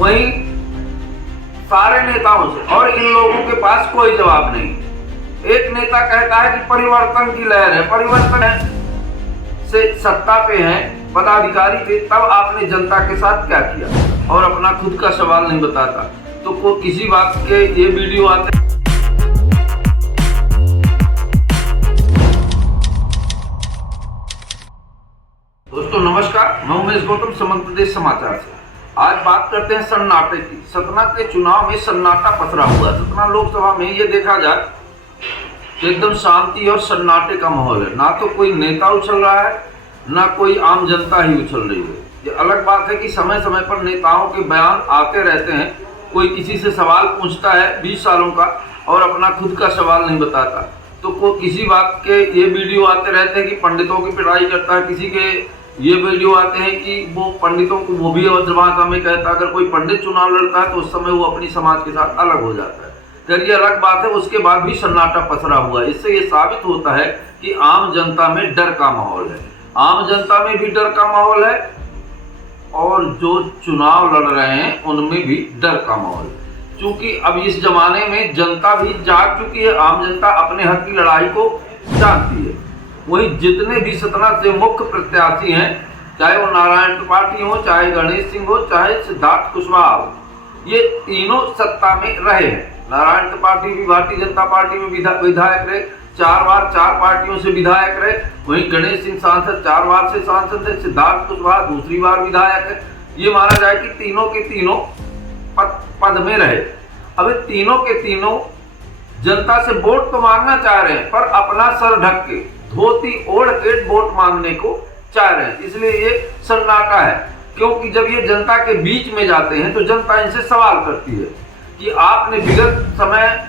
वहीं सारे नेताओं से, और इन लोगों के पास कोई जवाब नहीं। एक नेता कहता है कि परिवर्तन की लहर है, परिवर्तन है से सत्ता पे हैं, पदाधिकारी थे, तब आपने जनता के साथ क्या किया, और अपना खुद का सवाल नहीं बताता। तो किसी बात के ये वीडियो आते। दोस्तों नमस्कार, मैं उमेश गौतम, समग्र प्रदेश समाचार से। आज बात करते हैं सन्नाटे की। सतना के चुनाव में सन्नाटा पसरा हुआ है। सतना लोकसभा में ये देखा जाए तो एकदम शांति और सन्नाटे का माहौल है। ना तो कोई नेता उछल रहा है, ना कोई आम जनता ही उछल रही है। ये अलग बात है कि समय समय पर नेताओं के बयान आते रहते हैं। कोई किसी से सवाल पूछता है 20 सालों का और अपना खुद का सवाल नहीं बताता। तो किसी बात के ये वीडियो आते रहते हैं कि पंडितों की पिटाई करता है, किसी के ये वीडियो आते हैं कि वो पंडितों को वो भी भाषा में कहता है। अगर कोई पंडित चुनाव लड़ता है तो उस समय वो अपनी समाज के साथ अलग हो जाता है। खैर ये अलग बात है। उसके बाद भी सन्नाटा पसरा हुआ है। इससे ये साबित होता है कि आम जनता में डर का माहौल है। आम जनता में भी डर का माहौल है और जो चुनाव लड़ रहे हैं उनमें भी डर का माहौल है। क्योंकि अब इस जमाने में जनता भी जाग चुकी है। आम जनता अपने हक की लड़ाई को जानती है। वही जितने भी सतना से मुख्य प्रत्याशी हैं, चाहे वो नारायण त्रिपाठी हो, चाहे गणेश सिंह हो, चाहे सिद्धार्थ कुशवाहा हो, ये तीनों सत्ता में रहे हैं। नारायण त्रिपाठी भी भारतीय जनता पार्टी में विधायक रहे, 4 बार 4 पार्टियों से विधायक रहे। वहीं गणेश सिंह सांसद 4 बार से सांसद है। सिद्धार्थ कुशवाहा दूसरी बार विधायक है। ये माना जाए कि तीनों के तीनों पद में रहे। अब तीनों के तीनों जनता से वोट तो मांगना चाह रहे हैं, पर अपना सर ढक के, धोती ओढ़ के वोट मांगने को चाह रहे हैं। इसलिए ये सन्नाटा है। क्योंकि जब ये जनता के बीच में जाते हैं तो जनता इनसे सवाल करती है कि आपने विगत समय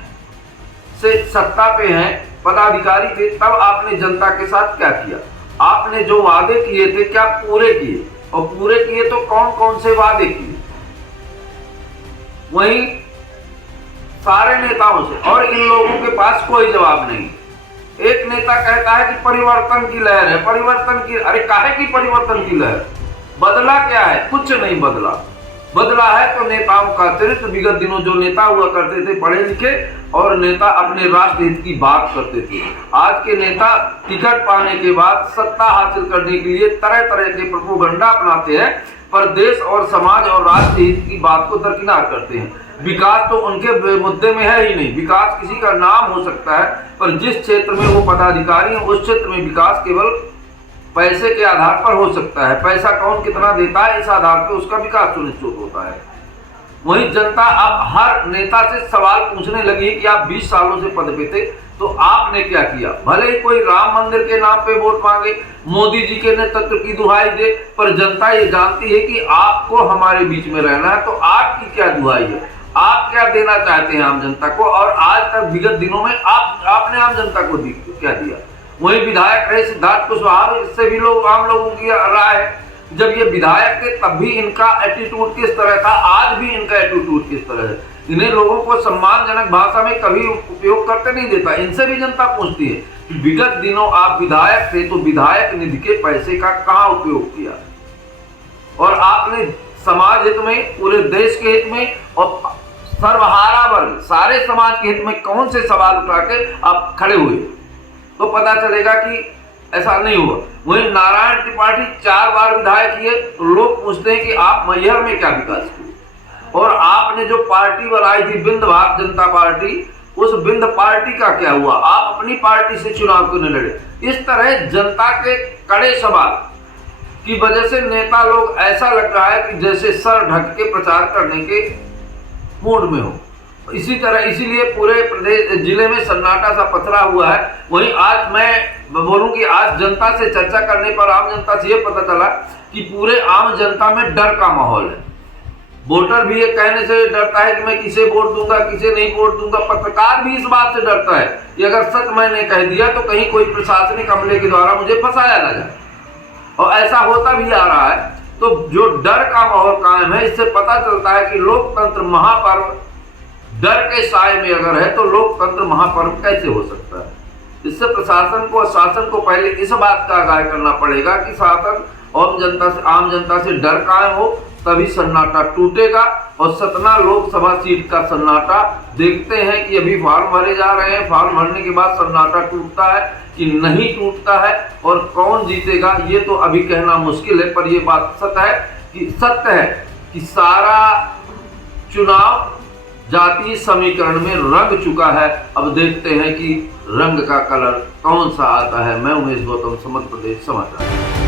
से सत्ता पे हैं, पदाधिकारी थे, तब आपने जनता के साथ क्या किया। आपने जो वादे किए थे क्या पूरे किए, और पूरे किए तो कौन कौन से वादे किए। वहीं सारे नेताओं से, और इन लोगों के पास कोई जवाब नहीं। एक नेता कहता है कि परिवर्तन की लहर है, परिवर्तन की। अरे काहे की परिवर्तन की लहर? बदला क्या है? कुछ नहीं बदला। बदला है तो नेताओं का चरित्र। विगत दिनों जो नेता हुआ करते थे पढ़े लिखे, और नेता अपने राष्ट्र हित की बात करते थे। आज के नेता टिकट पाने के बाद सत्ता हासिल करने के लिए तरह तरह के प्रोपेगेंडा अपनाते हैं, पर देश और समाज और राष्ट्र हित की बात को दरकिनार करते हैं। विकास तो उनके मुद्दे में है ही नहीं। विकास किसी का नाम हो सकता है, पर जिस क्षेत्र में वो पदाधिकारी हैं उस क्षेत्र में विकास केवल पैसे के आधार पर हो सकता है। पैसा कौन कितना देता है, इस आधार पर उसका विकास सुनिश्चित होता है। वहीं जनता अब हर नेता से सवाल पूछने लगी है कि आप 20 सालों से पद पे थे तो आपने क्या किया। भले ही कोई राम मंदिर के नाम पे वोट मांगे, मोदी जी के नेतृत्व की दुहाई दे, पर जनता ये जानती है कि आपको हमारे बीच में रहना है। तो आपकी क्या दुहाई है, आप क्या देना चाहते हैं आम जनता को, और आज तक विगत दिनों में आपने आम जनता को क्या दिया। वही विधायक रहे सिद्धार्थ कुशवाहा, इससे भी आम लोगों की राय है। जब ये विधायक थे तब भी इनका एटीट्यूड किस तरह था, आज भी इनका एटीट्यूड किस तरह है। इन्हें लोगों को सम्मानजनक भाषा में कभी उपयोग करते नहीं देता। इनसे भी जनता पूछती है कि विगत दिनों आप विधायक थे तो विधायक निधि के पैसे का कहाँ उपयोग किया, और आपने समाज हित में, पूरे देश के हित में और सर्वहारा वर्ग सारे समाज के हित में कौन से सवाल उठा के आप खड़े हुए, तो पता चलेगा कि ऐसा नहीं हुआ। वहीं नारायण त्रिपाठी 4 बार विधायक किए, तो लोग पूछते हैं कि आप मैहर में क्या विकास किए, और आपने जो पार्टी बनाई थी विंध्य भारतीय जनता पार्टी, उस विंध्य पार्टी का क्या हुआ। आप अपनी पार्टी से चुनाव क्यों नहीं लड़े। इस तरह जनता के कड़े सवाल की वजह से नेता लोग, ऐसा लग रहा है कि जैसे सर ढक के प्रचार करने के मूड में हो। इसी तरह इसीलिए पूरे प्रदेश जिले में सन्नाटा सा पसरा हुआ है। वहीं आज मैं बोलूं कि आज जनता से चर्चा करने पर आम जनता से ये पता चला कि पूरे आम जनता में डर का माहौल है। वोटर भी ये कहने से डरता है कि मैं किसे वोट दूंगा, किसे नहीं वोट दूंगा। पत्रकार भी इस बात से डरता है कि अगर सच मैंने कह दिया तो कहीं कोई प्रशासनिक अमले के द्वारा मुझे फंसाया ना जाए, और ऐसा होता भी आ रहा है। तो जो डर का माहौल कायम है, इससे पता चलता है कि लोकतंत्र महापर्व डर के साए में अगर है तो लोकतंत्र महापर्व कैसे हो सकता है। इससे प्रशासन को, शासन को पहले इस बात का आगाह करना पड़ेगा कि शासन आम जनता से डर कायम हो, तभी सन्नाटा टूटेगा। और सतना लोकसभा सीट का सन्नाटा देखते हैं कि अभी फॉर्म भरे जा रहे हैं, फॉर्म भरने के बाद सन्नाटा टूटता है कि नहीं टूटता है और कौन जीतेगा ये तो अभी कहना मुश्किल है। पर ये बात सत्य है कि सारा चुनाव जातीय समीकरण में रंग चुका है। अब देखते हैं कि रंग का कलर कौन सा आता है। मैं उमेश गौतम, मध्य प्रदेश समाचार।